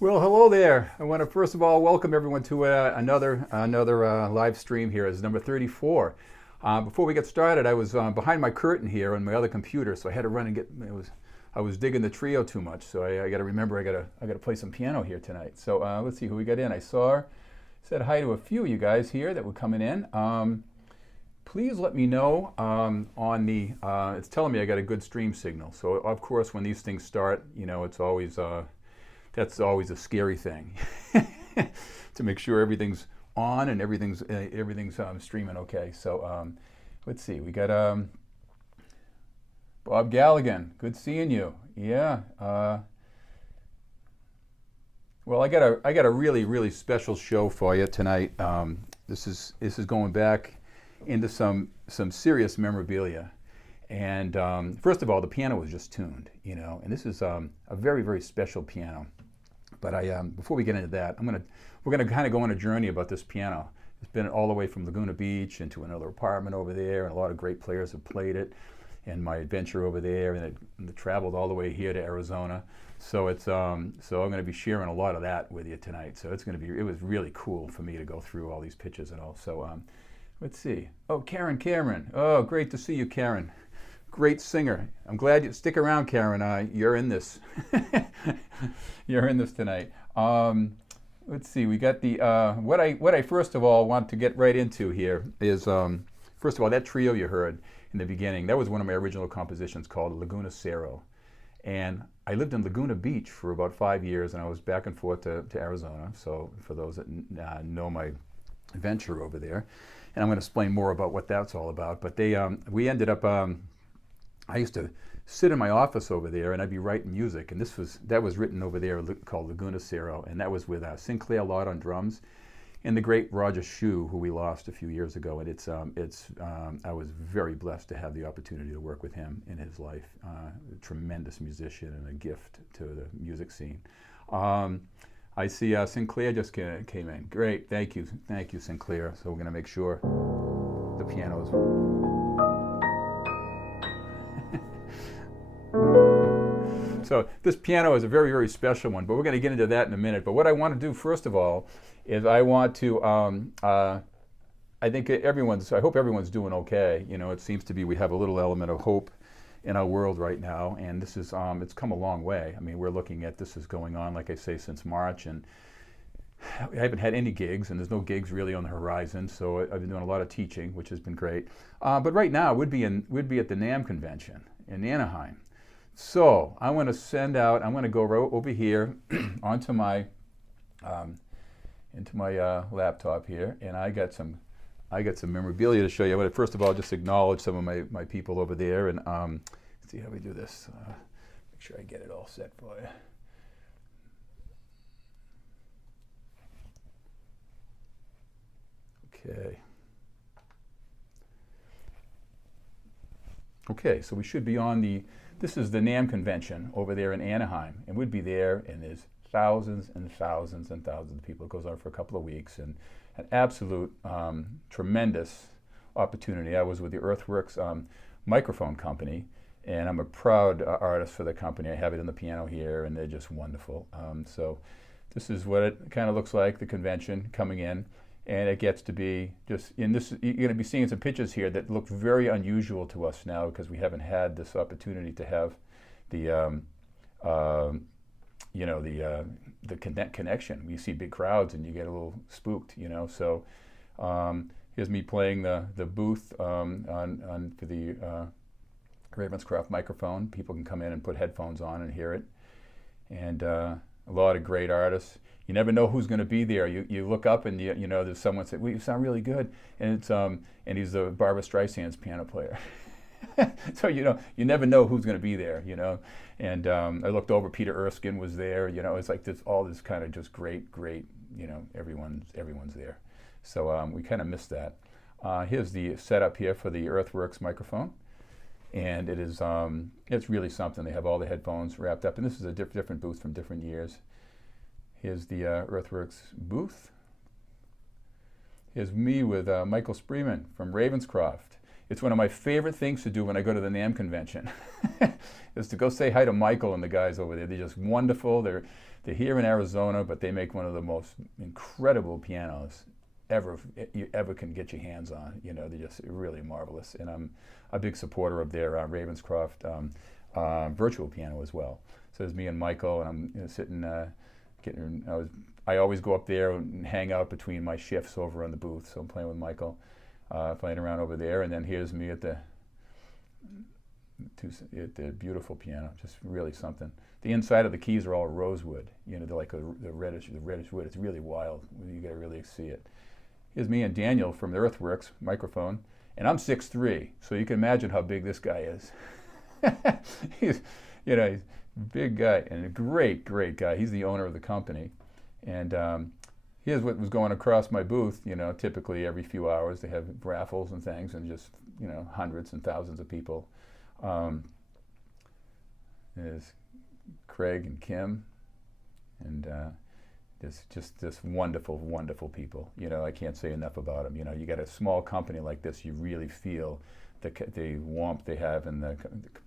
Well, hello there. I want to first of all welcome everyone to another live stream here. It's number 34. Before we get started, I was behind my curtain here on my other computer, so I had to run and get. I was digging the trio too much, so I got to remember I got to play some piano here tonight. So let's see who we got in. I said hi to a few of you guys here that were coming in. Please let me know on the. It's telling me I got a good stream signal. So of course, when these things start, you know, it's always. That's always a scary thing, to make sure everything's on and everything's streaming okay. So let's see, we got Bob Galligan. Good seeing you. Yeah. Well, I got a really special show for you tonight. This is going back into some serious memorabilia. And first of all, the piano was just tuned, you know, and this is a very special piano. But before we get into that, we're gonna kind of go on a journey about this piano. It's been all the way from Laguna Beach into another apartment over there, and a lot of great players have played it. And my adventure over there, and it traveled all the way here to Arizona. So it's so I'm going to be sharing a lot of that with you tonight. So it was really cool for me to go through all these pictures and all. So let's see. Oh, Karen. Oh, great to see you, Karen. Great singer. I'm glad you stick around, Karen. You're in this. You're in this tonight. Let's see. We got the what I first of all want to get right into here is first of all, that trio you heard in the beginning. That was one of my original compositions called Lagunasero, and I lived in Laguna Beach for about 5 years, and I was back and forth to Arizona. So for those that know my adventure over there, and I'm going to explain more about what that's all about. But we ended up. I used to sit in my office over there, and I'd be writing music, and that was written over there called Lagunasero, and that was with Sinclair, Lott on drums, and the great Roger Shew, who we lost a few years ago. And I was very blessed to have the opportunity to work with him in his life. A tremendous musician and a gift to the music scene. I see Sinclair just came in. Great, thank you, Sinclair. So we're going to make sure the piano's. So this piano is a very special one, but we're going to get into that in a minute. But what I want to do first of all is I want to, I hope everyone's doing okay. You know, it seems to be we have a little element of hope in our world right now, and this is, it's come a long way. I mean, we're looking at this is going on, like I say, since March, and I haven't had any gigs, and there's no gigs really on the horizon, so I've been doing a lot of teaching, which has been great. But right now, we'd be at the NAMM convention in Anaheim. So I want to go over here onto my into my laptop here, and I got some memorabilia to show you. I want to first of all just acknowledge some of my people over there, and let's see how we do this. Make sure I get it all set for you. Okay, so we should be on this is the NAMM convention over there in Anaheim, and we'd be there, and there's thousands and thousands and thousands of people. It goes on for a couple of weeks, and an absolute tremendous opportunity. I was with the Earthworks microphone company, and I'm a proud artist for the company. I have it in the piano here, and they're just wonderful. So this is what it kind of looks like, the convention coming in. and it gets to be just, in this, you're going to be seeing some pictures here that look very unusual to us now because we haven't had this opportunity to have the, you know, the connection. You see big crowds and you get a little spooked, you know. So here's me playing the booth for the Ravenscroft microphone. People can come in and put headphones on and hear it. And a lot of great artists. You never know who's going to be there. You look up and you know there's someone say, "Well, you sound really good," and it's and he's the Barbra Streisand's piano player. So you know you never know who's going to be there. You know, and I looked over. Peter Erskine was there. You know, it's like this all this kind of just great. You know, everyone's there. So we kind of missed that. Here's the setup here for the Earthworks microphone. And it is, it's really something. They have all the headphones wrapped up, and this is a different booth from different years. Here's the Earthworks booth. Here's me with Michael Spreeman from Ravenscroft. It's one of my favorite things to do when I go to the NAMM convention, is to go say hi to Michael and the guys over there. They're just wonderful. They're here in Arizona, but they make one of the most incredible pianos you ever can get your hands on. You know, they're just really marvelous, and I'm a big supporter of their Ravenscroft virtual piano as well. So there's me and Michael, and I'm, you know, sitting, I always go up there and hang out between my shifts over on the booth. So I'm playing with Michael, playing around over there, and then here's me at the beautiful piano, just really something. The inside of the keys are all rosewood. You know, they're like the reddish wood. It's really wild. You got to really see it. Here's me and Daniel from the Earthworks microphone, and I'm 6'3", so you can imagine how big this guy is. He's a big guy and a great guy. He's the owner of the company, and here's what was going across my booth. You know, typically every few hours they have raffles and things, and just, you know, hundreds and thousands of people. There's Craig and Kim, and just this wonderful people. You know, I can't say enough about them. You know, you got a small company like this, you really feel the warmth they have and the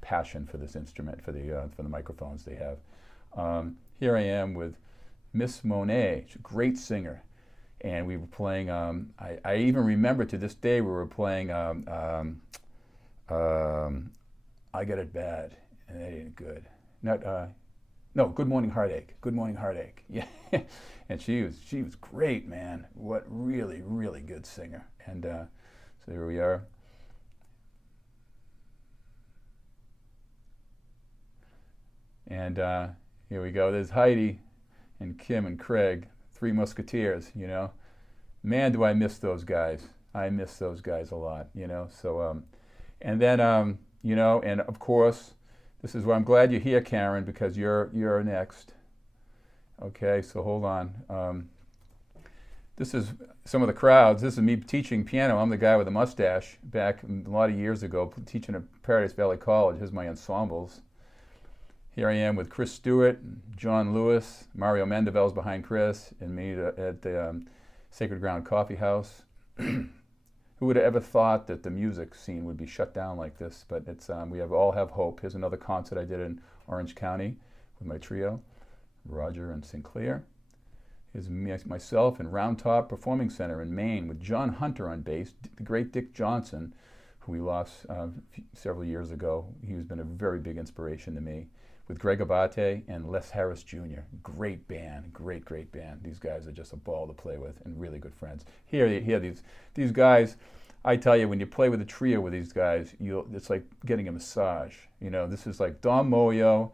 passion for this instrument, for the microphones they have. Here I am with Miss Monet. She's a great singer, and we were playing. I even remember to this day we were playing. I Got It Bad, and that ain't good. No, Good Morning Heartache. Good Morning Heartache. Yeah, and she was great, man. What really good singer. And so here we are. And here we go. There's Heidi and Kim and Craig, three musketeers. You know, man, do I miss those guys. I miss those guys a lot. You know. So, and then you know, and of course. This is where I'm glad you're here, Karen, because you're next. Okay, so hold on. This is some of the crowds. This is me teaching piano. I'm the guy with the mustache back a lot of years ago, teaching at Paradise Valley College. Here's my ensembles. Here I am with Chris Stewart, John Lewis, Mario Mendevel's behind Chris, and me at the Sacred Ground Coffee House. Who would have ever thought that the music scene would be shut down like this? But it's we all have hope. Here's another concert I did in Orange County with my trio, Roger and Sinclair. Here's myself in Round Top Performing Center in Maine with John Hunter on bass, the great Dick Johnson, who we lost several years ago. He's been a very big inspiration to me. With Greg Abate and Les Harris Jr. Great band, great band. These guys are just a ball to play with and really good friends. Here these guys, I tell you, when you play with a trio with these guys, it's like getting a massage. You know, this is like Don Moyo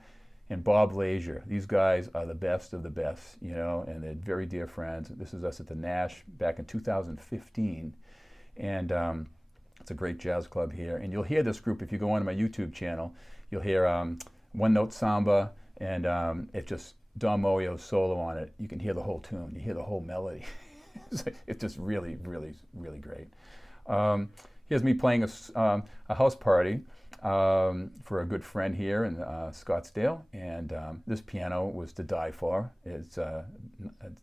and Bob Lazier. These guys are the best of the best, you know, and they're very dear friends. This is us at the Nash back in 2015. And it's a great jazz club here. And you'll hear this group if you go onto my YouTube channel. You'll hear One Note Samba, and it's just Don Moyo's solo on it. You can hear the whole tune. You hear the whole melody. It's just really great. Here's me playing a house party for a good friend here in Scottsdale, and this piano was to die for. It's a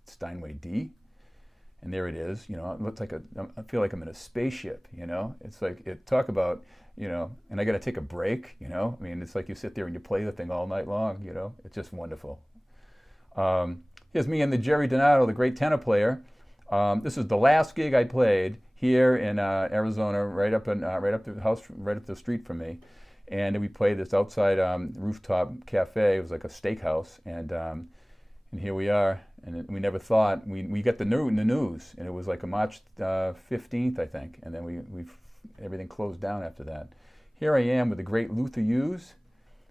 Steinway D, and there it is. You know, it looks like I feel like I'm in a spaceship. You know, it's like talk about. You know, and I got to take a break, you know. I mean, it's like you sit there and you play the thing all night long, you know. It's just wonderful. Here's me and the Jerry Donato, the great tenor player, This is the last gig I played here in Arizona, right up the house, right up the street from me, and we played this outside rooftop cafe. It was like a steakhouse, and here we are. And we never thought we got the news, and it was like a March 15th, I think, and then everything closed down after that. Here I am with the great Luther Hughes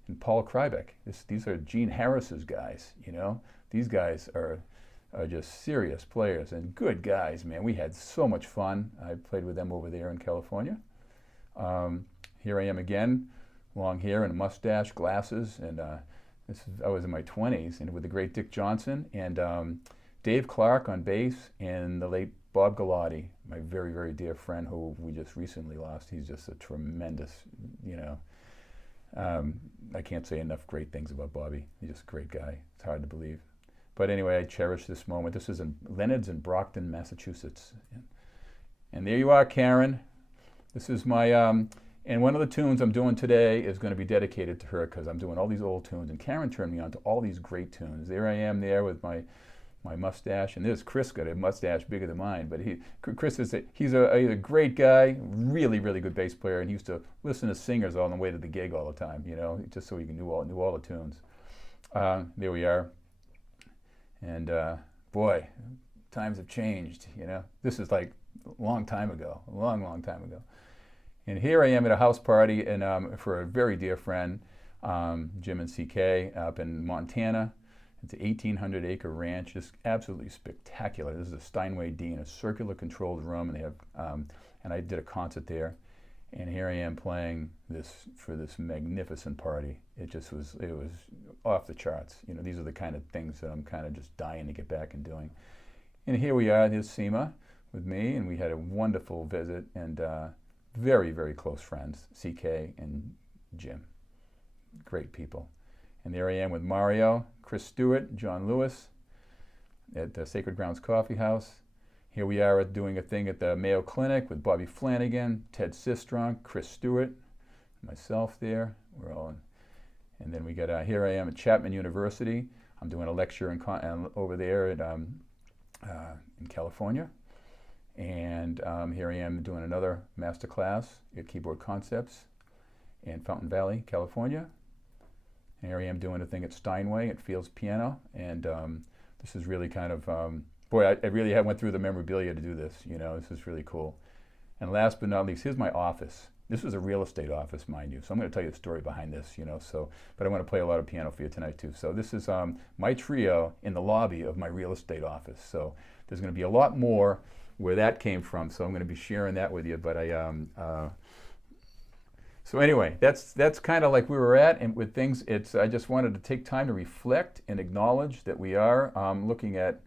and Paul Krybeck. These are Gene Harris's guys, you know. These guys are just serious players and good guys, man. We had so much fun. I played with them over there in California. Here I am again, long hair and a mustache, glasses, and I was in my 20s, and with the great Dick Johnson and Dave Clark on bass, and the late Bob Galati, my very, very dear friend who we just recently lost. He's just a tremendous, you know, I can't say enough great things about Bobby. He's just a great guy. It's hard to believe. But anyway, I cherish this moment. This is in Leonard's in Brockton, Massachusetts. And there you are, Karen. This is my, and one of the tunes I'm doing today is going to be dedicated to her because I'm doing all these old tunes. And Karen turned me on to all these great tunes. There I am there with my mustache. And there's Chris, got a mustache bigger than mine. But Chris he's a great guy, really, really good bass player. And he used to listen to singers on the way to the gig all the time, you know, just so he knew all the tunes. There we are. And boy, times have changed, you know. This is like a long time ago, a long, long time ago. And here I am at a house party and for a very dear friend, Jim and CK, up in Montana. It's an 1,800 acre ranch, just absolutely spectacular. This is a Steinway D in a circular controlled room, and they have, and I did a concert there. And here I am playing this for this magnificent party. It was off the charts. You know, these are the kind of things that I'm kind of just dying to get back and doing. And here we are, here's Seema with me, and we had a wonderful visit, and very, very close friends, CK and Jim. Great people. And there I am with Mario, Chris Stewart, John Lewis at the Sacred Grounds Coffee House. Here we are doing a thing at the Mayo Clinic with Bobby Flanagan, Ted Sistrunk, Chris Stewart, myself there. We're all in. And then we got, here I am at Chapman University. I'm doing a lecture over there in California. And here I am doing another master class at Keyboard Concepts in Fountain Valley, California. And here I am doing a thing at Steinway at Fields Piano. And this is really kind of, boy, I really went through the memorabilia to do this, you know, this is really cool. And last but not least, here's my office. This was a real estate office, mind you, so I'm going to tell you the story behind this, you know, so, but I want to play a lot of piano for you tonight too. So this is my trio in the lobby of my real estate office. So there's going to be a lot more where that came from, so I'm going to be sharing that with you, but so anyway, that's kind of like where we're at, and with things, I just wanted to take time to reflect and acknowledge that we are looking at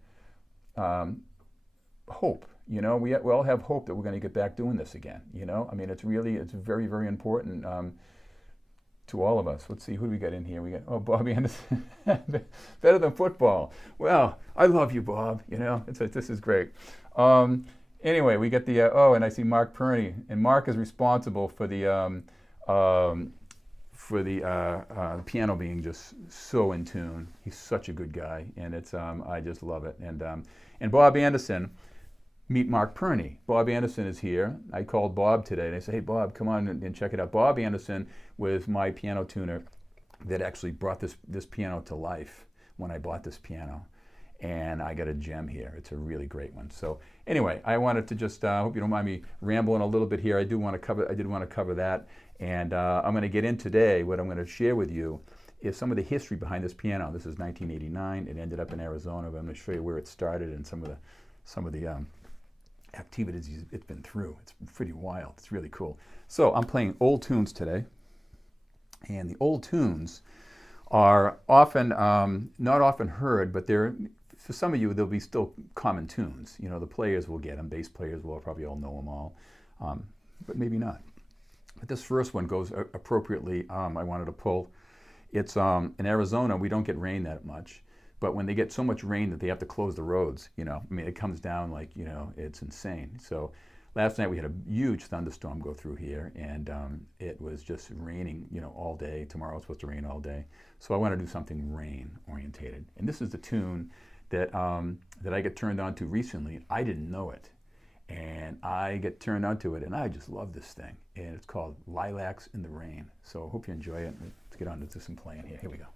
hope. You know, we all have hope that we're going to get back doing this again. You know, I mean, it's very, very important to all of us. Let's see, who do we got in here? We got, Bob Anderson, better than football. Well, I love you, Bob. You know, this is great. Anyway, we get the and I see Mark Perney, and Mark is responsible for the piano being just so in tune. He's such a good guy, and it's I just love it. And Bob Anderson, meet Mark Perney. Bob Anderson is here. I called Bob today, and I said, hey, Bob, come on and check it out. Bob Anderson was my piano tuner that actually brought this piano to life when I bought this piano. And I got a gem here. It's a really great one. So anyway, I wanted to just, hope you don't mind me rambling a little bit here. I did want to cover that. And I'm going to get in today, what I'm going to share with you is some of the history behind this piano. This is 1989. It ended up in Arizona, but I'm going to show you where it started and some of the activities it's been through. It's pretty wild. It's really cool. So I'm playing old tunes today, and the old tunes are often not often heard, but they're, for some of you, they'll be still common tunes. You know, the players will get them. Bass players will probably all know them all, but maybe not. But this first one goes appropriately. I wanted to pull. It's in Arizona. We don't get rain that much. But when they get so much rain that they have to close the roads, you know, I mean, it comes down like, you know, it's insane. So last night we had a huge thunderstorm go through here, and it was just raining, you know, all day. Tomorrow it's supposed to rain all day. So I want to do something rain orientated. And this is the tune that I get turned on to recently. I didn't know it, and I get turned on to it, and I just love this thing. And it's called Lilacs in the Rain. So I hope you enjoy it. Let's get on to some playing here. Here we go.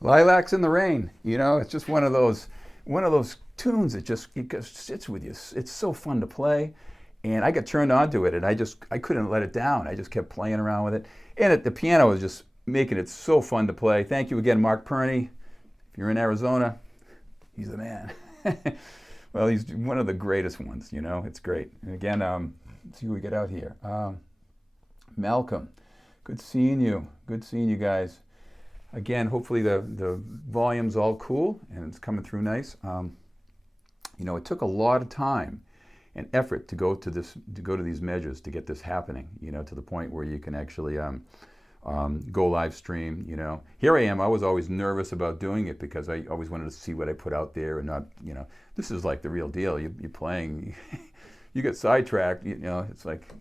Lilacs in the Rain. You know, it's just one of those tunes that just sits with you. It's so fun to play, and I got turned onto it, and I couldn't let it down. I just kept playing around with it, and the piano was just making it so fun to play. Thank you again, Mark Perney. If you're in Arizona, he's the man. Well, he's one of the greatest ones. You know, it's great. And again, let's see who we get out here. Malcolm, good seeing you. Good seeing you guys. Again, hopefully the volume's all cool and it's coming through nice. You know, it took a lot of time and effort to go to these measures to get this happening. You know, to the point where you can actually go live stream. You know, here I am. I was always nervous about doing it because I always wanted to see what I put out there and not. You know, this is like the real deal. You're playing. You get sidetracked. You know, it's like.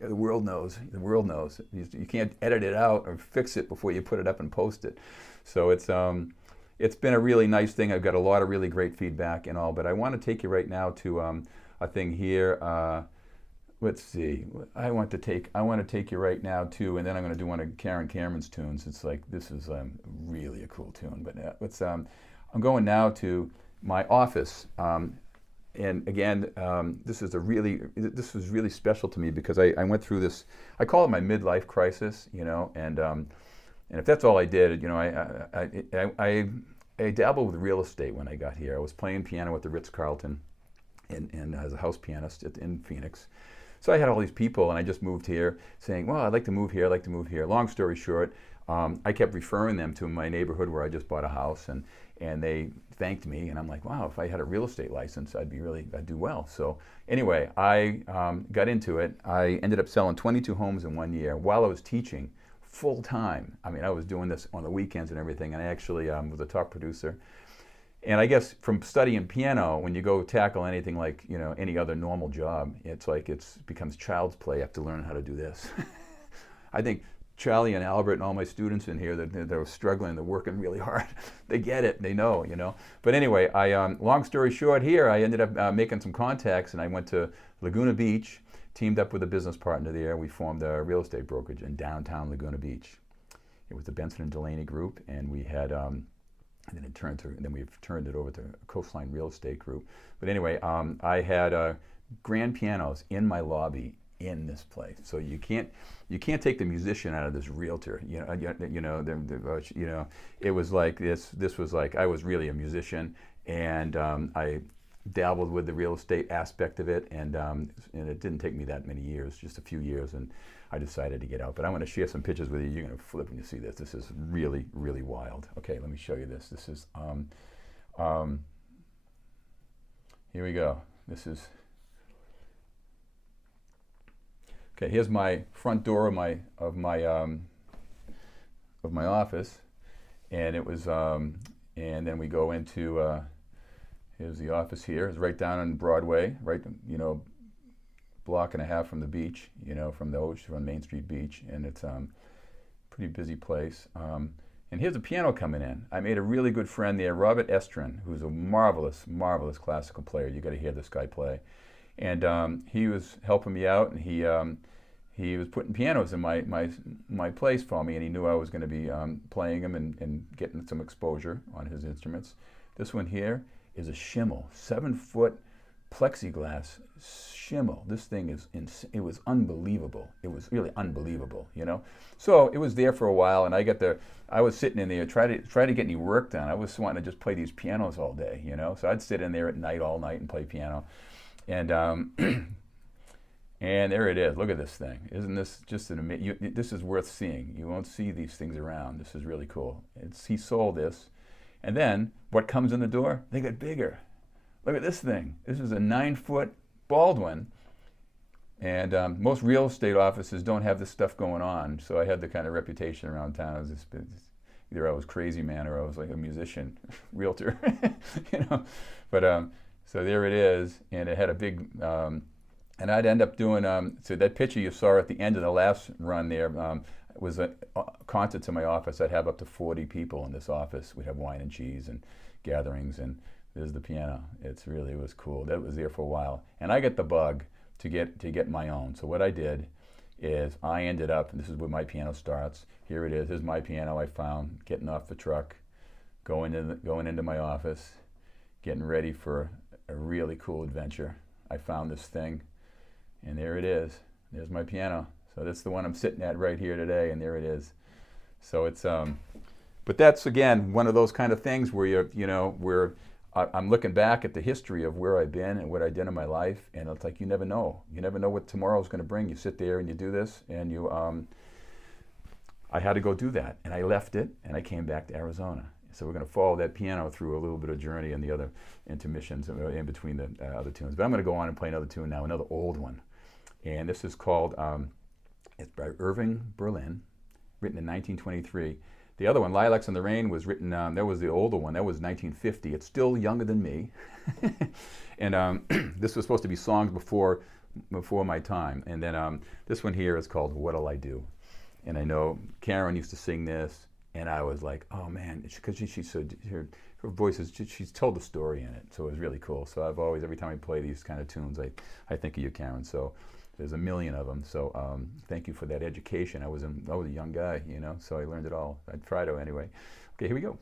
The world knows. The world knows. You can't edit it out or fix it before you put it up and post it. So it's been a really nice thing. I've got a lot of really great feedback and all. But I want to take you right now to a thing here. Let's see. I want to take you right now to, and then I'm going to do one of Karen Cameron's tunes. It's like this is really a cool tune. But I'm going now to my office. And again, this was really special to me because I went through this. I call it my midlife crisis, you know. And if that's all I did, you know, I dabbled with real estate when I got here. I was playing piano at the Ritz-Carlton, and as a house pianist in Phoenix. So I had all these people, and I just moved here, saying, "Well, I'd like to move here. I'd like to move here." Long story short, I kept referring them to my neighborhood where I just bought a house, and they thanked me, and I'm like, wow, if I had a real estate license, I'd do well. So anyway, I got into it. I ended up selling 22 homes in 1 year while I was teaching full time. I mean, I was doing this on the weekends and everything, and I actually was a top producer. And I guess from studying piano, when you go tackle anything like, you know, any other normal job, it's like it becomes child's play. You have to learn how to do this. I think Charlie and Albert and all my students in here that are struggling, they're working really hard. They get it, they know, you know. But anyway, long story short here, I ended up making some contacts, and I went to Laguna Beach, teamed up with a business partner there. We formed a real estate brokerage in downtown Laguna Beach. It was the Benson and Delaney group, and we had, and then we've turned it over to Coastline Real Estate Group. But anyway, I had grand pianos in my lobby in this place, so you can't take the musician out of this realtor. You know, it was like this was like I was really a musician, and I dabbled with the real estate aspect of it, and it didn't take me that many years, just a few years, and I decided to get out. But I want to share some pictures with you. You're going to flip when you see this. This is really, really wild. Okay, let me show you this. This is here we go. This is. Okay, here's my front door of my office, and it was and then we go into here's the office here. It's right down on Broadway, right, you know, block and a half from the beach, you know, from the ocean, from Main Street Beach, and it's pretty busy place. And here's a piano coming in. I made a really good friend there, Robert Estrin, who's a marvelous classical player. You got to hear this guy play. And he was helping me out, and he was putting pianos in my place for me, and he knew I was going to be playing them and getting some exposure on his instruments. This one here is a Schimmel, 7-foot plexiglass Schimmel. This thing it was unbelievable. It was really unbelievable, you know. So it was there for a while, and I was sitting in there try to get any work done. I was wanting to just play these pianos all day, you know. So I'd sit in there at night all night and play piano. And and there it is. Look at this thing. Isn't this just an amazing? This is worth seeing. You won't see these things around. This is really cool. He sold this, and then what comes in the door? They get bigger. Look at this thing. This is a 9-foot Baldwin, and most real estate offices don't have this stuff going on. So I had the kind of reputation around town as either I was crazy man or I was like a musician, realtor, you know. But so there it is, and it had a big, and I'd end up doing, so that picture you saw at the end of the last run there was concerts in my office. I'd have up to 40 people in this office. We'd have wine and cheese and gatherings, and there's the piano. It was cool. That was there for a while. And I got the bug to get my own. So what I did is I ended up, and this is where my piano starts. Here it is. Here's my piano I found getting off the truck. going into my office, getting ready for a really cool adventure. I found this thing, and there it is. There's my piano. So that's the one I'm sitting at right here today, and there it is. So it's but that's again one of those kind of things where I'm looking back at the history of where I've been and what I did in my life, and it's like you never know. You never know what tomorrow's going to bring. You sit there and you do this, and you. I had to go do that, and I left it, and I came back to Arizona. So we're going to follow that piano through a little bit of journey and the other intermissions in between the other tunes. But I'm going to go on and play another tune now, another old one, and this is called. It's by Irving Berlin, written in 1923. The other one, Lilacs in the Rain, was written, that was the older one, that was 1950. It's still younger than me. And this was supposed to be songs before my time. And then this one here is called What'll I Do? And I know Karen used to sing this, and I was like, oh man, because she said, her voice is, she's told the story in it, so it was really cool. So I've always, every time I play these kind of tunes, I think of you, Karen. So there's a million of them, so thank you for that education. I was a young guy, so I learned it all. I try to anyway. Okay, here we go.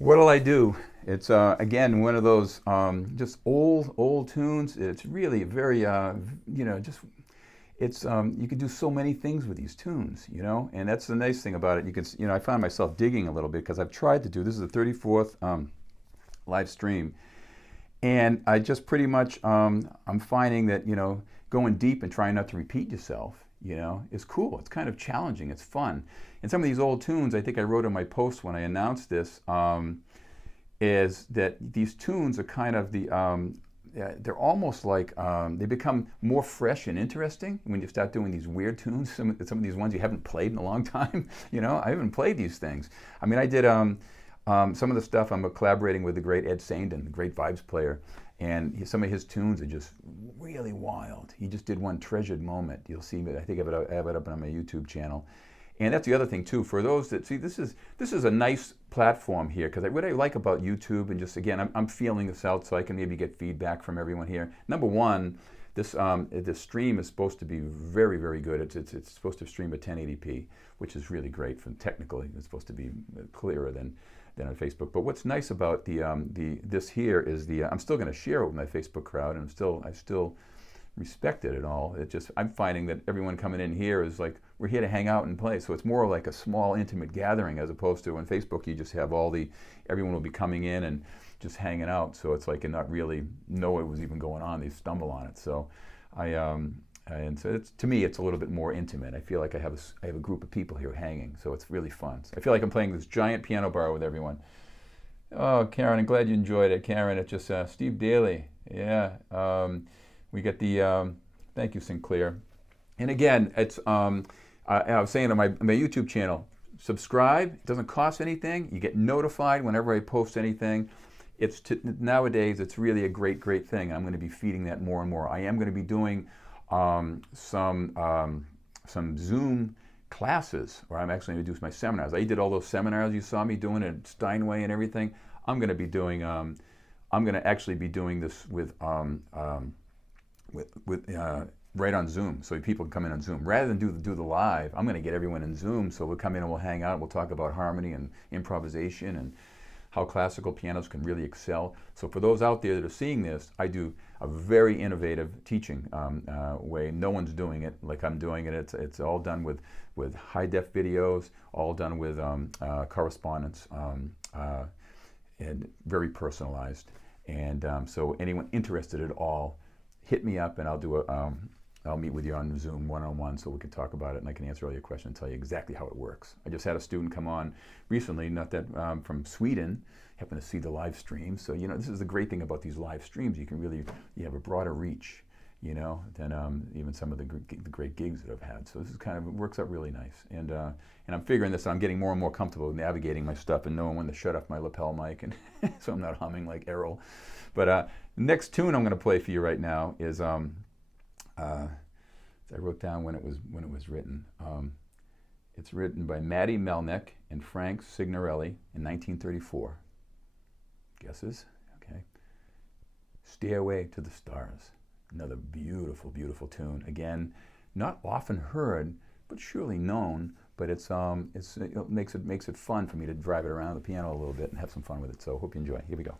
What'll I do? It's again one of those just old tunes. It's really very just it's you can do so many things with these tunes, and that's the nice thing about it. You can I find myself digging a little bit because I've tried to do this is the 34th live stream, and I just pretty much I'm finding that going deep and trying not to repeat yourself is cool. It's kind of challenging. It's fun. And some of these old tunes, I think I wrote in my post when I announced this, is that these tunes are kind of they're almost like they become more fresh and interesting when you start doing these weird tunes. Some of these ones you haven't played in a long time. I haven't played these things. I mean, I did some of the stuff. I'm collaborating with the great Ed Saindon, the great vibes player. And some of his tunes are just really wild. He just did one, Treasured Moment. You'll see, I think I have it up on my YouTube channel. And that's the other thing too, for those that see, this is a nice platform here, because what I like about YouTube, and just again, I'm feeling this out so I can maybe get feedback from everyone here. Number one, this stream is supposed to be very, very good. It's supposed to stream at 1080p, which is really great. From technically, it's supposed to be clearer than on Facebook. But what's nice about this here is I'm still going to share it with my Facebook crowd, and I still respect it at all. I'm finding that everyone coming in here is like, we're here to hang out and play. So it's more like a small, intimate gathering, as opposed to on Facebook you just have everyone will be coming in and just hanging out. So it's like, and not really know what was even going on. They stumble on it. So and so to me, it's a little bit more intimate. I feel like I have a group of people here hanging, so it's really fun. So I feel like I'm playing this giant piano bar with everyone. Oh, Karen, I'm glad you enjoyed it. Karen, it's just Steve Daly. Yeah, we get the thank you, Sinclair. And again, it's I was saying on my YouTube channel, subscribe. It doesn't cost anything. You get notified whenever I post anything. Nowadays, it's really a great thing. I'm going to be feeding that more and more. I am going to be doing some Zoom classes, or I'm actually going to do my seminars. I did all those seminars you saw me doing at Steinway and everything. I'm going to be doing. I'm going to actually be doing this with right on Zoom, so people can come in on Zoom rather than do the live. I'm going to get everyone in Zoom, so we'll come in and we'll hang out. We'll talk about harmony and improvisation and how classical pianos can really excel. So for those out there that are seeing this, I do a very innovative teaching way. No one's doing it like I'm doing it. It's all done with high-def videos, all done with correspondence, and very personalized. And so anyone interested at all, hit me up and I'll meet with you on Zoom one-on-one so we can talk about it and I can answer all your questions and tell you exactly how it works. I just had a student come on recently, not that from Sweden, happened to see the live stream. So this is the great thing about these live streams. You have a broader reach, than even some of the great gigs that I've had. So this is it works out really nice. And I'm figuring this. I'm getting more and more comfortable with navigating my stuff and knowing when to shut off my lapel mic, and so I'm not humming like Errol. But the next tune I'm going to play for you right now is I wrote down when it was written. It's written by Matty Melnick and Frank Signorelli in 1934. Guesses? Okay. Stairway to the Stars. Another beautiful, beautiful tune. Again, not often heard, but surely known. But it makes it fun for me to drive it around the piano a little bit and have some fun with it. So hope you enjoy. Here we go.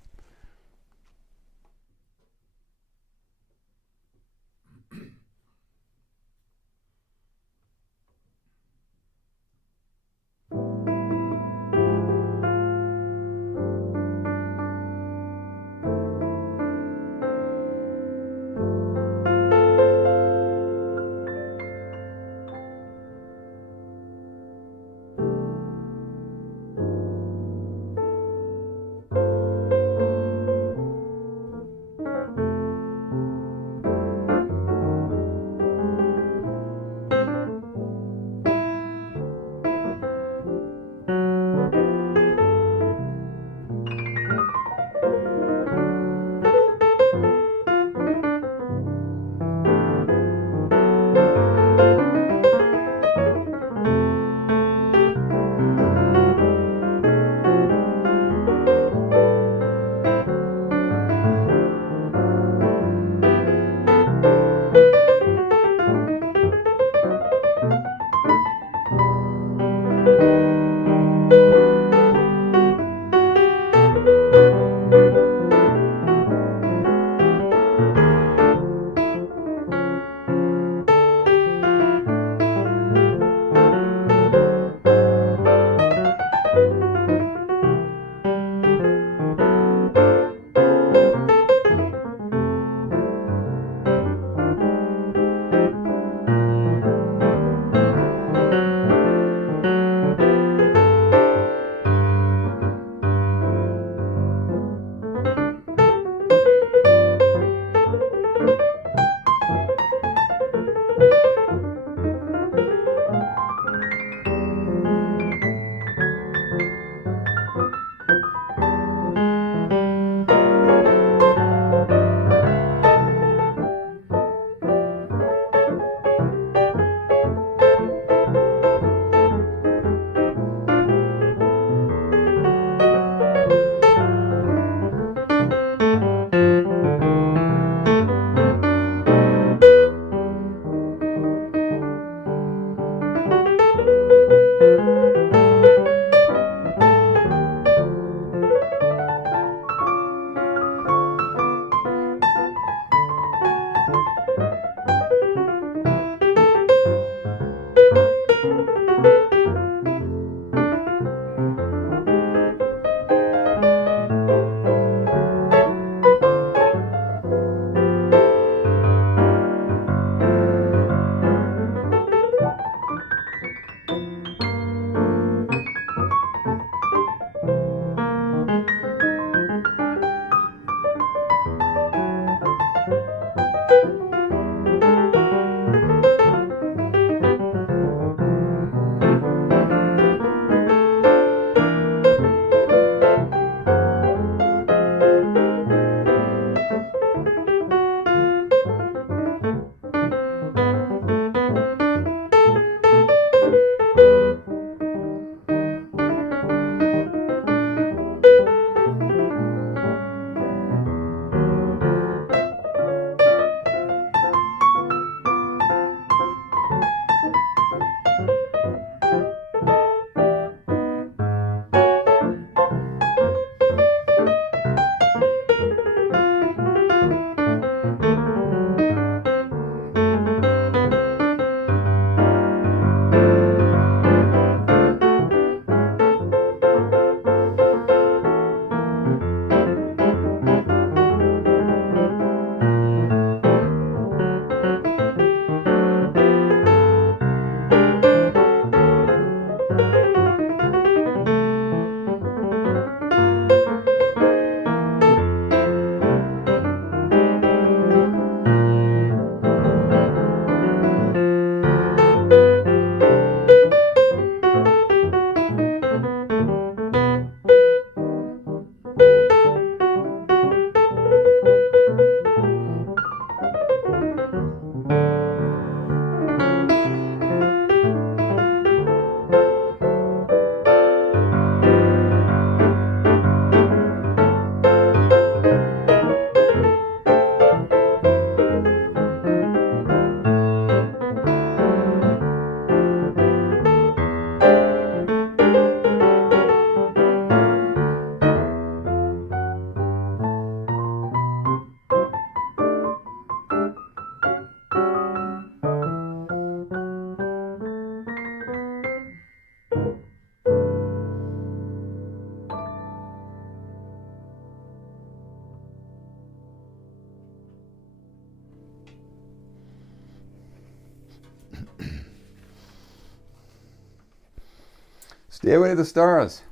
Stairway to the Stars.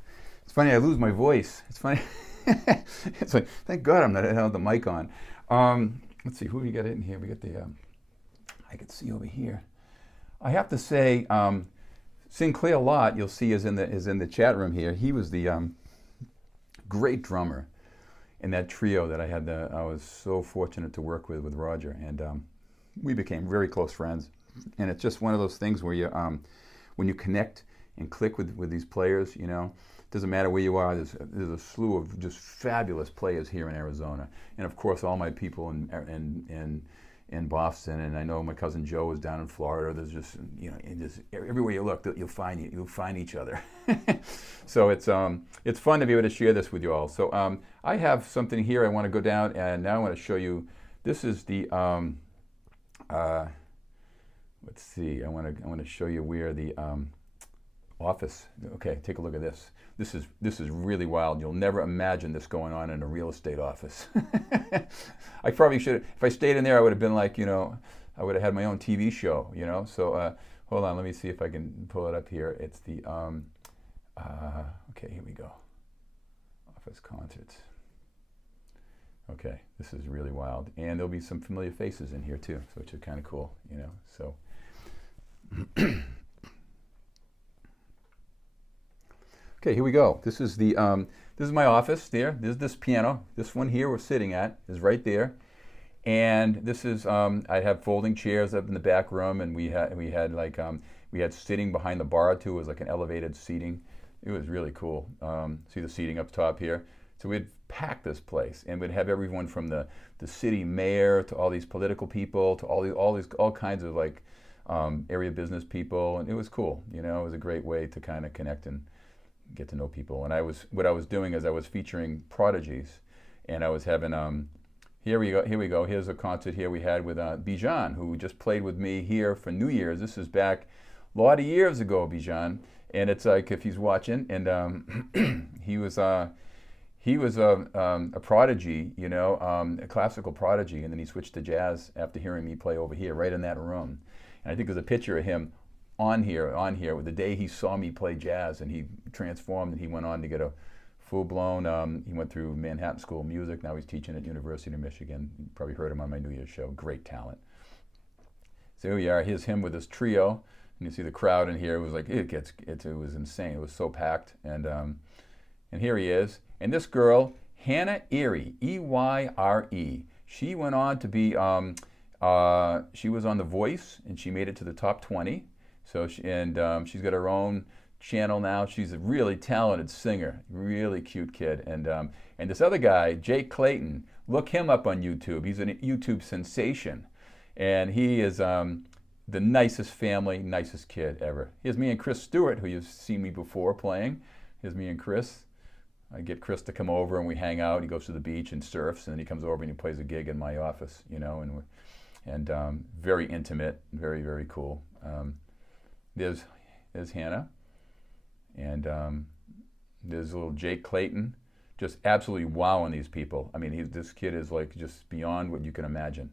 It's funny, I lose my voice. It's funny. It's like, thank God I don't have the mic on. Let's see, who we got in here? We got the, I can see over here. I have to say, Sinclair Lott, you'll see, is in the chat room here. He was the great drummer in that trio that I was so fortunate to work with Roger, and we became very close friends. And it's just one of those things where you, when you connect and click with these players, you know, doesn't matter where you are. There's a slew of just fabulous players here in Arizona, and of course all my people in Boston, and I know my cousin Joe is down in Florida. There's just, you know, just everywhere you look, you'll find each other. So it's fun to be able to share this with you all. So I have something here. I want to go down, and now I want to show you. This is the let's see. I want to show you where the office. Okay, take a look at this. This is really wild. You'll never imagine this going on in a real estate office. I probably should, if I stayed in there, I would have been like, you know, I would have had my own TV show, you know. So hold on, let me see if I can pull it up here. It's the okay, here we go. Office concerts. Okay, this is really wild, and there'll be some familiar faces in here too, which is kind of cool, you know. So. Okay, here we go. This is the this is my office there. There's this piano. This one here we're sitting at is right there, and this is I have folding chairs up in the back room, and we had like we had sitting behind the bar too. It was like an elevated seating. It was really cool. See the seating up top here. So we'd pack this place, and we'd have everyone from the city mayor to all these political people to all kinds of like area business people, and it was cool. You know, it was a great way to kind of connect and get to know people. And what I was doing is I was featuring prodigies, and I was having here we go. Here's a concert here we had with Bijan, who just played with me here for New Year's. This is back a lot of years ago, Bijan, and it's like if he's watching, and he was a prodigy, you know, a classical prodigy, and then he switched to jazz after hearing me play over here, right in that room. And I think there's a picture of him on here with the day he saw me play jazz, and he transformed, and he went on to get a full-blown, he went through Manhattan School of Music. Now he's teaching at University of Michigan. You probably heard him on my New Year's show. Great talent. So here we are. Here's him with his trio, and you see the crowd in here. It was like, it was insane. It was so packed, and here he is. And this girl, Hannah Eyre, E-Y-R-E, she went on to be, she was on The Voice, and she made it to the top 20. So she's got her own channel now. She's a really talented singer, really cute kid. And this other guy, Jake Clayton, look him up on YouTube. He's a YouTube sensation, and he is the nicest family, nicest kid ever. Here's me and Chris Stewart, who you've seen me before playing. Here's me and Chris. I get Chris to come over, and we hang out. He goes to the beach and surfs, and then he comes over and he plays a gig in my office, you know, and very intimate, very, very cool. There's Hannah, and there's little Jake Clayton, just absolutely wowing these people. I mean, this kid is like just beyond what you can imagine.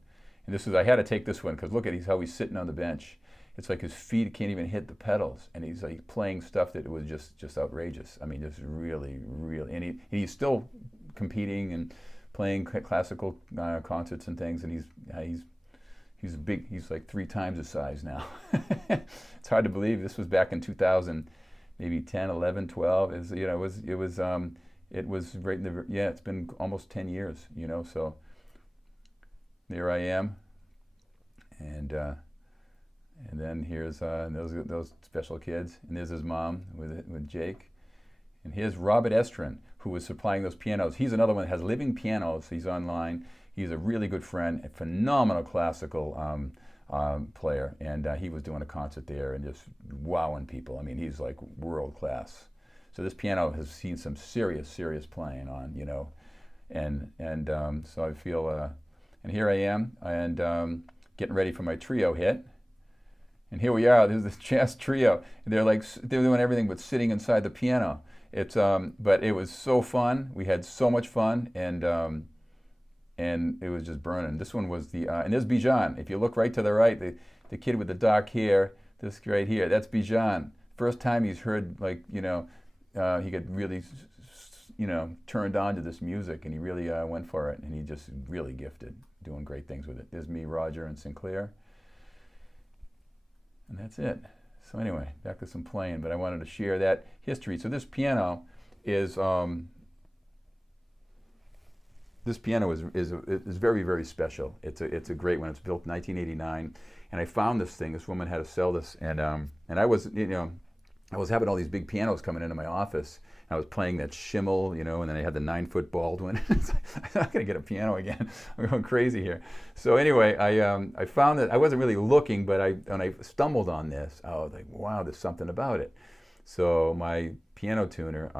And I had to take this one because look at how he's sitting on the bench. It's like his feet can't even hit the pedals, and he's like playing stuff that was just outrageous. I mean, just really, really, and he's still competing and playing classical concerts and things, and he's big. He's like 3 times his size now. It's hard to believe. This was back in 2000, maybe 10, 11, 12. It was right in the, yeah. It's been almost 10 years, you know. So there I am, and then here's those special kids, and there's his mom with Jake, and here's Robert Estrin, who was supplying those pianos. He's another one that has living pianos. He's online. He's a really good friend, a phenomenal classical player, and he was doing a concert there and just wowing people. I mean, he's like world class. So this piano has seen some serious playing on, you know, and so I feel, and here I am, and getting ready for my trio hit. And here we are. This is this jazz trio. They're doing everything but sitting inside the piano. But it was so fun. We had so much fun, and it was just burning. This one was and there's Bijan. If you look right to the right, the kid with the dark hair, this right here, that's Bijan. first time he's heard, like, he got really, turned on to this music, and he really went for it, and he just really gifted, doing great things with it. There's me, Roger, and Sinclair, and that's it. So anyway, back to some playing, but I wanted to share that history. So this piano is very, very special. It's a great one. It's built in 1989, and I found this thing. This woman had to sell this, and I was I was having all these big pianos coming into my office. I was playing that Schimmel, and then I had the 9-foot Baldwin. It's like, I'm not going to get a piano again. I'm going crazy here. So anyway, I found that I wasn't really looking, but when I stumbled on this, I was like, wow, there's something about it. So my piano tuner,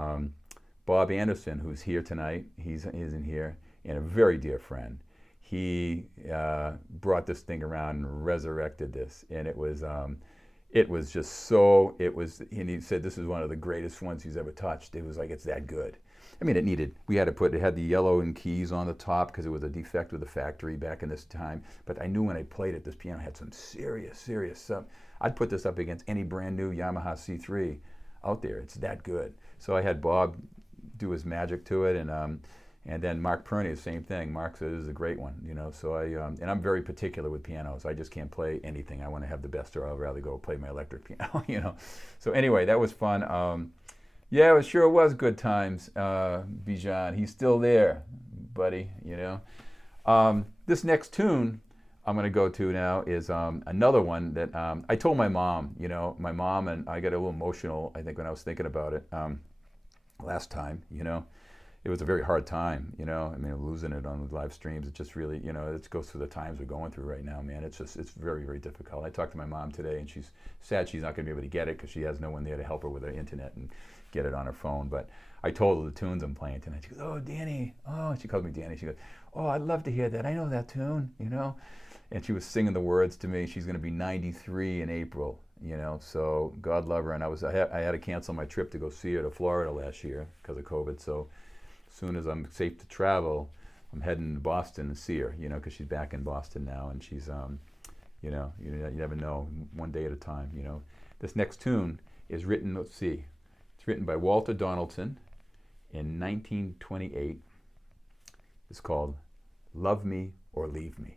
Bob Anderson, who's here tonight, he's in here, and a very dear friend, he brought this thing around and resurrected this, and it was just so, and he said this is one of the greatest ones he's ever touched. It was like, it's that good. I mean, it had the yellow and keys on the top because it was a defect with the factory back in this time, but I knew when I played it, this piano had some serious stuff. I'd put this up against any brand new Yamaha C3 out there. It's that good. So I had Bob do his magic to it, and then Mark Perney, the same thing. Mark said, this is a great one, so and I'm very particular with pianos. I just can't play anything. I want to have the best, or I'll rather go play my electric piano, So anyway, that was fun. Yeah, it sure was good times, Bijan. He's still there, buddy, This next tune I'm going to go to now is another one that I told my mom, my mom, and I got a little emotional, I think, when I was thinking about it last time, It was a very hard time, I mean, losing it on the live streams. It just really, it goes through the times we're going through right now, man. It's very, very difficult. I talked to my mom today, and she's sad she's not going to be able to get it because she has no one there to help her with her internet and get it on her phone. But I told her the tunes I'm playing tonight. She goes, oh, Danny. Oh, she calls me Danny. She goes, oh, I'd love to hear that. I know that tune, And she was singing the words to me. She's going to be 93 in April, So God love her. And I had to cancel my trip to go see her to Florida last year because of COVID. So as soon as I'm safe to travel, I'm heading to Boston to see her, because she's back in Boston now, and she's, you never know, one day at a time, This next tune is written, let's see, it's written by Walter Donaldson in 1928. It's called Love Me or Leave Me.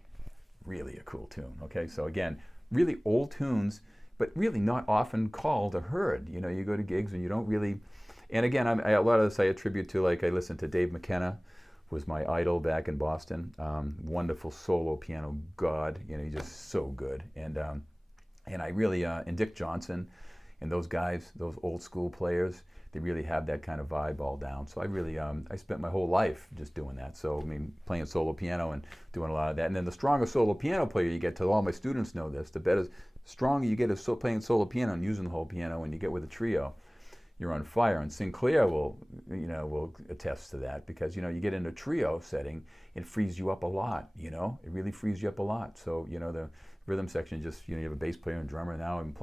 Really a cool tune, okay? So again, really old tunes, but really not often called or heard. You go to gigs and you don't really. And again, a lot of this I attribute to, like, I listened to Dave McKenna, who was my idol back in Boston. Wonderful solo piano god, he's just so good. And I really, and Dick Johnson, and those guys, those old school players, they really have that kind of vibe all down. So I really, I spent my whole life just doing that. So I mean, playing solo piano and doing a lot of that. And then the stronger solo piano player you get, to all my students know this, the better, stronger you get at playing solo piano and using the whole piano, when you get with a trio, you're on fire. And Sinclair will attest to that, because you get in a trio setting, it frees you up a lot. It really frees you up a lot. So the rhythm section, just you have a bass player and drummer. Now I'm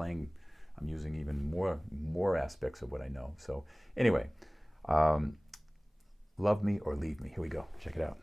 using even more aspects of what I know. So anyway, Love Me or Leave Me. Here we go. Check it out.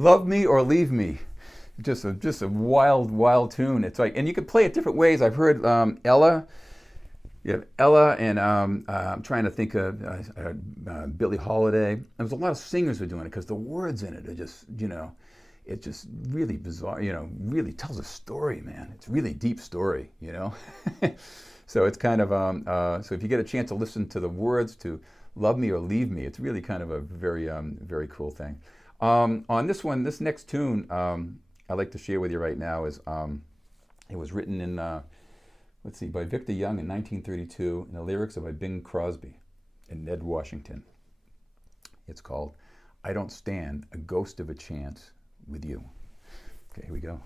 Love Me or Leave Me. Just a wild, wild tune. It's like, and you can play it different ways. I've heard Ella. You have Ella, and I'm trying to think of Billie Holiday. There's a lot of singers who are doing it because the words in it are just, it's just really bizarre. Really tells a story, man. It's a really deep story, So it's kind of so if you get a chance to listen to the words to Love Me or Leave Me, it's really kind of a very very cool thing. On this one, this next tune I'd like to share with you right now is it was written in let's see, by Victor Young in 1932, and the lyrics are by Bing Crosby and Ned Washington. It's called I Don't Stand a Ghost of a Chance with You. Okay, here we go.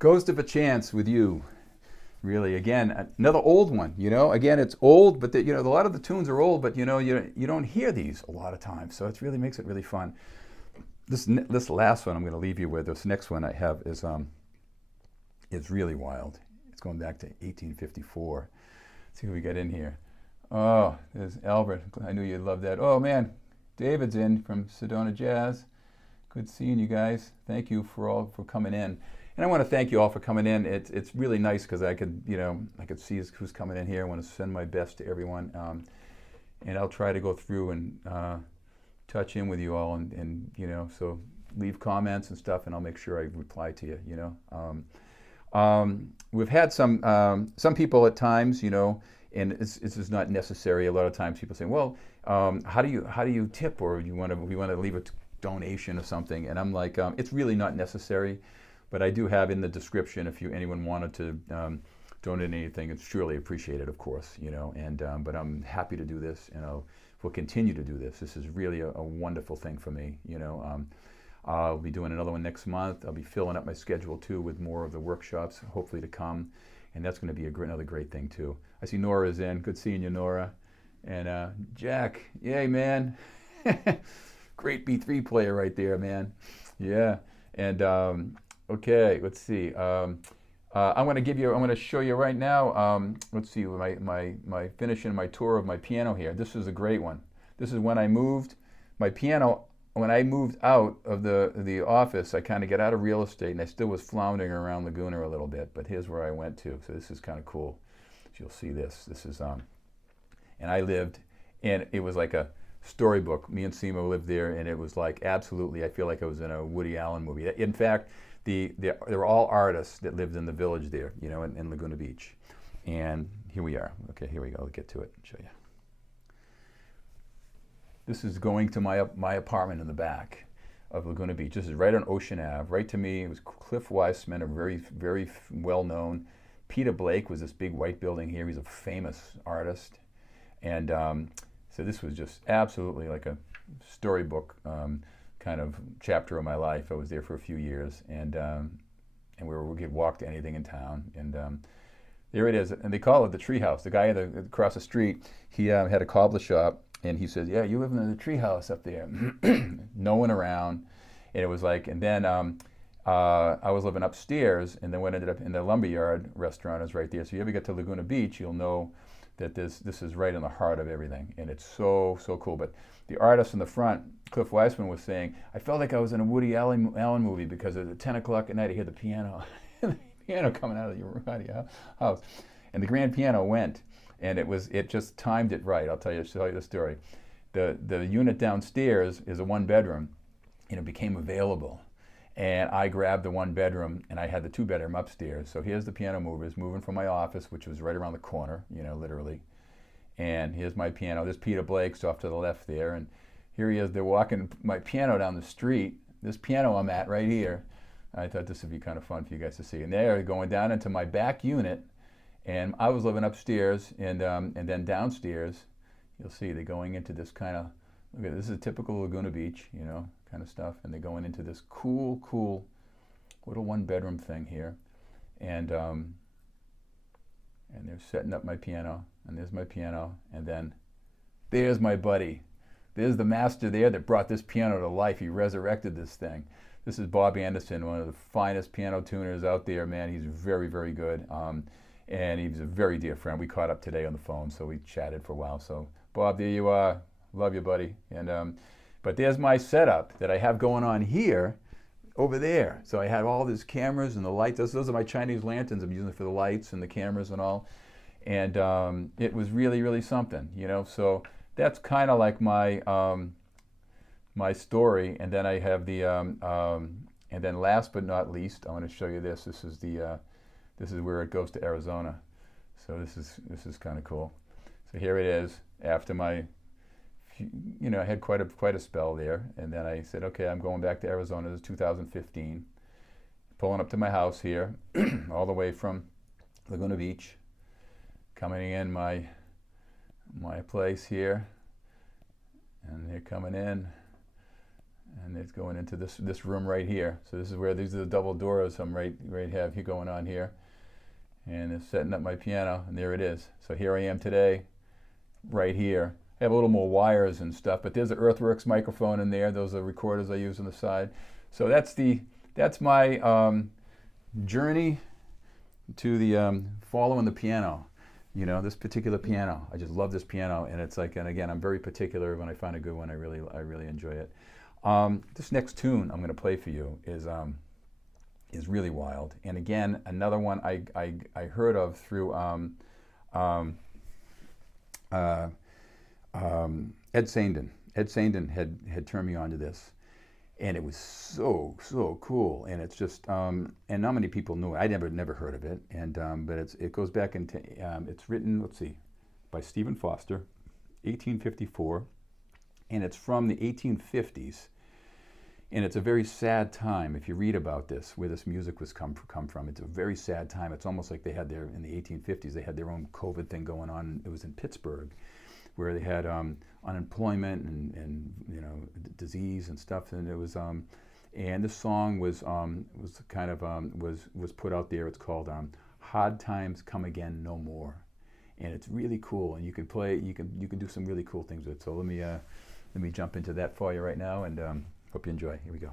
Ghost of a Chance with You. Really, again, another old one, you know. Again, it's old, but you know, a lot of the tunes are old, but you know, you don't hear these a lot of times, so it really makes it really fun. This last one I'm going to leave you with. This next one I have is really wild. It's going back to 1854. Let's see who we got in here. Oh, there's Albert. I knew you'd love that. Oh man, David's in from Sedona Jazz. Good seeing you guys. Thank you for coming in. And I want to thank you all for coming in. It's really nice because I could see who's coming in here. I want to send my best to everyone, and I'll try to go through and touch in with you all, and you know, so leave comments and stuff, and I'll make sure I reply to you. You know, we've had some people at times, you know, and this is not necessary. A lot of times people say, well, how do you tip, or we want to leave a donation or something, and I'm like, it's really not necessary. But I do have in the description, if anyone wanted to donate anything, it's surely appreciated, of course, you know. And but I'm happy to do this, and we'll continue to do this. This is really a wonderful thing for me, you know. I'll be doing another one next month. I'll be filling up my schedule too with more of the workshops, hopefully to come, and that's going to be another great thing too. I see Nora's in. Good seeing you, Nora. And Jack, yay, man! Great B3 player right there, man. Yeah, and. Okay, let's see. I'm going to show you right now. Let's see, my finishing my tour of my piano here. This is a great one. This is when I moved my piano. When I moved out of the office, I kind of got out of real estate, and I still was floundering around Laguna a little bit. But here's where I went to. So this is kind of cool. So you'll see this. This is and I lived, and it was like a storybook. Me and Simo lived there, and it was like absolutely. I feel like I was in a Woody Allen movie. In fact. They were all artists that lived in the village there, you know, in Laguna Beach. And here we are. Okay, here we go. I'll get to it and show you. This is going to my apartment in the back of Laguna Beach. This is right on Ocean Ave. Right to me, it was Cliff Weissman, a very, very well-known. Peter Blake was this big white building here. He's a famous artist. And so this was just absolutely like a storybook kind of chapter of my life. I was there for a few years, and we could walk to anything in town, and there it is. And they call it the treehouse. The guy across the street, he had a cobbler shop, and he says, "Yeah, you live in the treehouse up there." No one around, and it was like. And then I was living upstairs, and then what ended up in the Lumberyard restaurant is right there. So if you ever get to Laguna Beach, you'll know that this is right in the heart of everything, and it's so cool. But the artist in the front, Cliff Weissman, was saying, I felt like I was in a Woody Allen movie because at 10 o'clock at night I hear the piano, the piano coming out of your house, and the grand piano went, and it just timed it right. I'll tell you the story. The unit downstairs is a one bedroom, and it became available. And I grabbed the one bedroom, and I had the two bedroom upstairs. So here's the piano movers moving from my office, which was right around the corner, you know, literally. And here's my piano. There's Peter Blake's off to the left there. And here he is. They're walking my piano down the street. This piano I'm at right here. I thought this would be kind of fun for you guys to see. And they're going down into my back unit. And I was living upstairs, and then downstairs, you'll see they're going into this kind of, look at this is a typical Laguna Beach, you know, kind of stuff, and they're going into this cool little one bedroom thing here, and they're setting up my piano, and there's my piano, and then there's my buddy. There's the master there that brought this piano to life. He resurrected this thing. This is Bob Anderson, one of the finest piano tuners out there, man. He's very, very good, and he's a very dear friend. We caught up today on the phone, so we chatted for a while. So Bob, there you are. Love you, buddy. And but there's my setup that I have going on here, over there. So I have all these cameras and the lights. Those are my Chinese lanterns I'm using for the lights and the cameras and all. And it was really, really something, you know. So that's kind of like my my story. And then I have the and then last but not least, I want to show you this. This is the this is where it goes to Arizona. So this is kind of cool. So here it is after my. You know, I had quite a spell there, and then I said, okay, I'm going back to Arizona. This is 2015. Pulling up to my house here, all the way from Laguna Beach, coming in my place here, and they're coming in, and it's going into this room right here. So this is where these are the double doors I'm right have here going on here, and it's setting up my piano, and there it is. So here I am today, right here. I have a little more wires and stuff, but there's an Earthworks microphone in there. Those are recorders I use on the side. So that's my journey to the following the piano. You know, this particular piano. I just love this piano, and it's like, and again, I'm very particular when I find a good one. I really enjoy it. This next tune I'm going to play for you is really wild. And again, another one I heard of through Ed Saindon. Ed Saindon had turned me on to this, and it was so cool. And it's just and not many people knew it. I never heard of it. And but it goes back into it's written, let's see, by Stephen Foster, 1854, and it's from the 1850s. And it's a very sad time. If you read about this, where this music was come from, it's a very sad time. It's almost like they had in the 1850s, they had their own COVID thing going on. It was in Pittsburgh, where they had unemployment and you know, disease and stuff. And it was and this song was kind of was put out there. It's called "Hard Times Come Again No More," and it's really cool. And you can play, you can do some really cool things with it. So let me jump into that for you right now, and hope you enjoy. Here we go.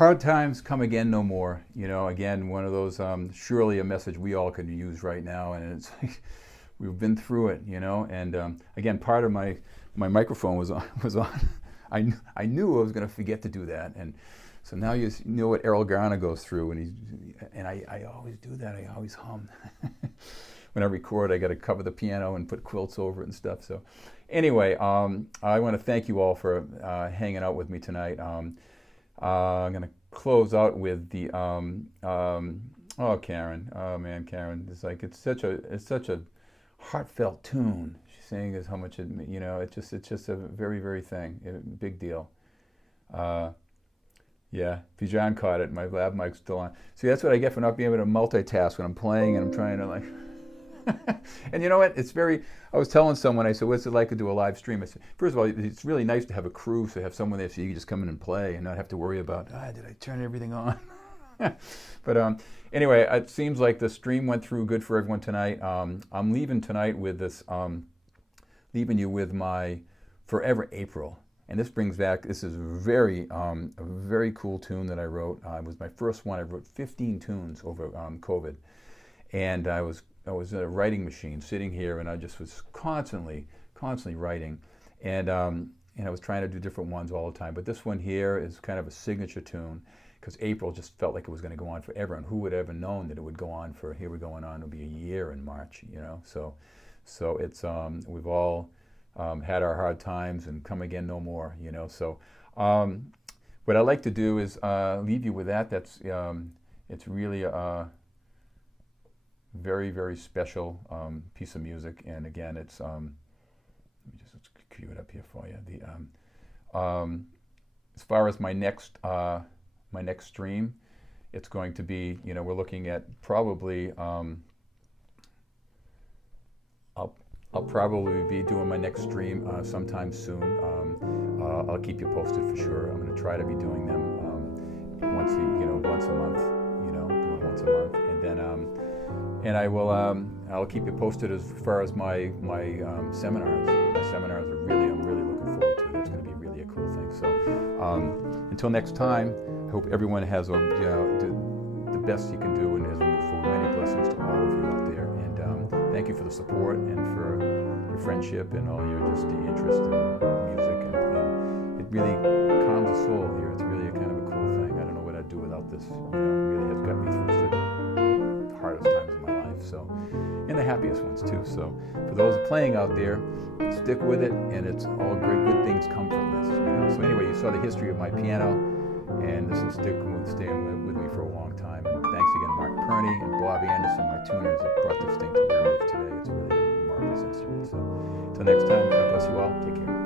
hard times come again no more. You know, again, one of those, surely a message we all could use right now. And it's like, we've been through it, you know. And again, part of my microphone was on. I knew I was going to forget to do that. And so now you know what Errol Garner goes through. And I always do that. I always hum. When I record, I got to cover the piano and put quilts over it and stuff. So anyway, I want to thank you all for hanging out with me tonight. I'm going to close out with the oh, Karen. Oh man, Karen. It's like it's such a heartfelt tune. She's saying is how much it, you know. It's just a very, very big deal. Yeah, Bijan caught it. My lab mic's still on. See, that's what I get for not being able to multitask when I'm playing and I'm trying to like. And you know what? It's very. I was telling someone. I said, "What's it like to do a live stream?" I said, first of all, it's really nice to have a crew, so have someone there so you can just come in and play and not have to worry about, did I turn everything on? But anyway, it seems like the stream went through good for everyone tonight. I'm leaving tonight with this. Leaving you with my Forever April. And this brings back, this is a very cool tune that I wrote. It was my first one. I wrote 15 tunes over COVID. And I was in a writing machine sitting here, and I just was constantly writing. And I was trying to do different ones all the time. But this one here is kind of a signature tune, because April just felt like it was going to go on forever. And who would have ever known that it would go on for, here we're going on, it'll be a year in March, you know. So it's, we've all had our hard times and come again no more, you know. So what I like to do is leave you with that. That's it's really a very, very special piece of music. And again, it's let me just cue it up here for you. The as far as my next stream, it's going to be, you know, we're looking at probably I'll probably be doing my next stream sometime soon. I'll keep you posted for sure. I'm going to try to be doing them once a month. You know, doing once a month, and then and I'll keep you posted as far as my seminars. My seminars are I'm really looking forward to. That's going to be really a cool thing. So until next time, I hope everyone has the best you can do, and as we move forward, many blessings to all of you out there. Thank you for the support and for your friendship and all your just the interest in music, and it really calms the soul here. It's really a kind of a cool thing. I don't know what I'd do without this. You know, it really has got me through the hardest times of my life, so, and the happiest ones too. So for those playing out there, stick with it, and it's all good things come from this. You know? So anyway, you saw the history of my piano, and this will staying with me for a long time. And thanks again, Mark Perney and Bob Anderson, my tuners, that brought this thing to where it is today. It's really a marvelous instrument. So until next time, God bless you all. Take care.